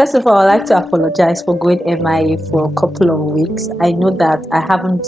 First of all, I'd like to apologize for going MIA for a couple of weeks. I know that I haven't,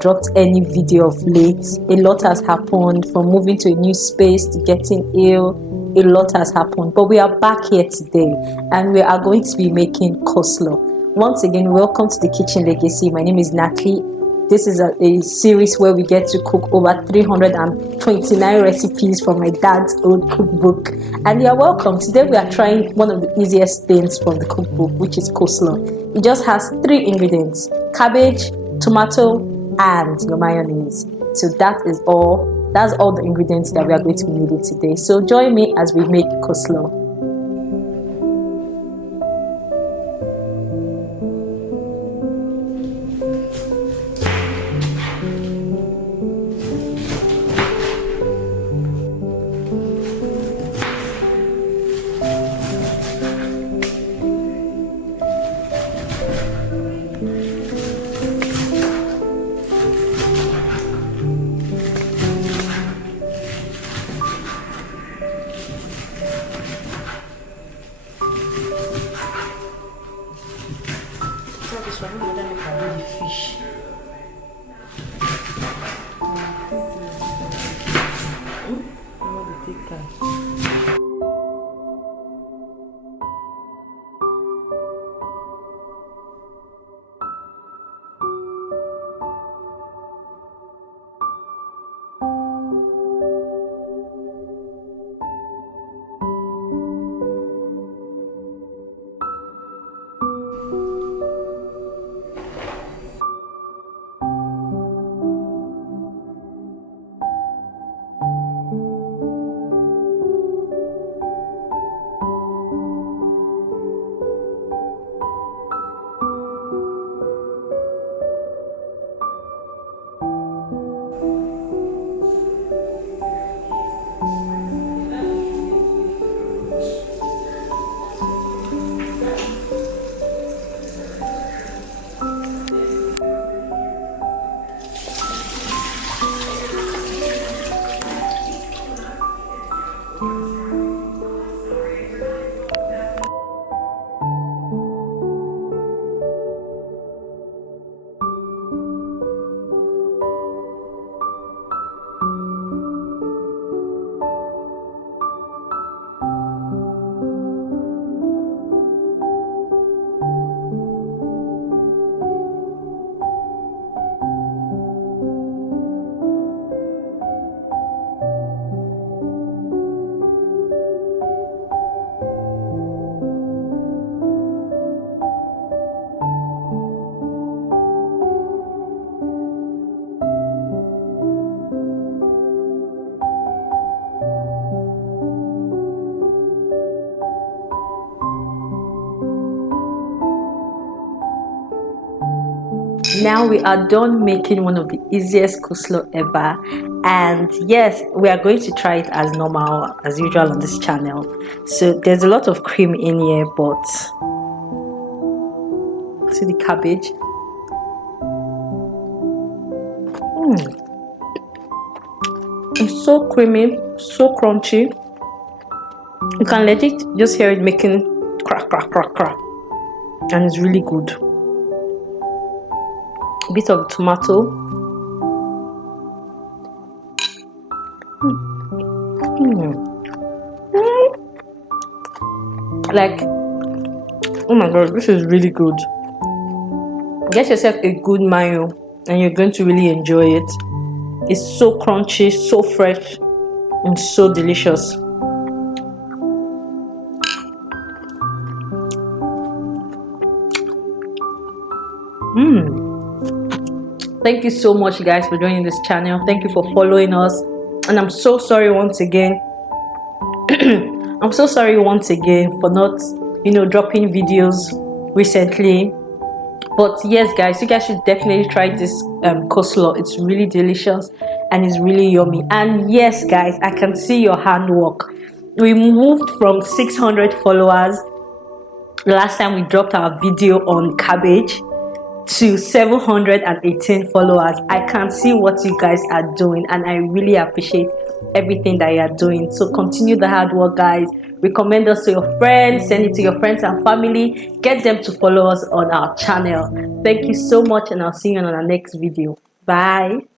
dropped any video of late. A lot has happened, from moving to a new space to getting ill. A lot has happened, but we are back here today and we are going to be making coleslaw. Once again, welcome to the Kitchen Legacy. My name is Natalie. This is a series where we get to cook over 329 recipes from my dad's old cookbook. And you're welcome. Today we are trying one of the easiest things from the cookbook, which is coleslaw. It just has 3 ingredients: cabbage, tomato, and your mayonnaise. So that's all the ingredients that we are going to be needing today. So join me as we make coleslaw. Fish. Now we are done making one of the easiest coleslaw ever, and yes, we are going to try it as normal as usual on this channel. So there's a lot of cream in here, but see the cabbage. It's so creamy, so crunchy. You can legit just hear it making crack crack crack crack, and it's really good. A bit of tomato. Like, oh my god, this is really good. Get yourself a good mayo and you're going to really enjoy it. It's so crunchy, so fresh, and so delicious. Thank you so much, guys, for joining this channel. Thank you for following us, and I'm so sorry once again. I'm so sorry once again for not, dropping videos recently. But yes, guys, you guys should definitely try this coleslaw. It's really delicious and it's really yummy. And yes, guys, I can see your handwork. We moved from 600 followers the last time we dropped our video on cabbage to 718 followers. I can see what you guys are doing and I really appreciate everything that you are doing. So continue the hard work, guys. Recommend us to your friends, send it to your friends and family, get them to follow us on our channel. Thank you so much, and I'll see you on our next video. Bye.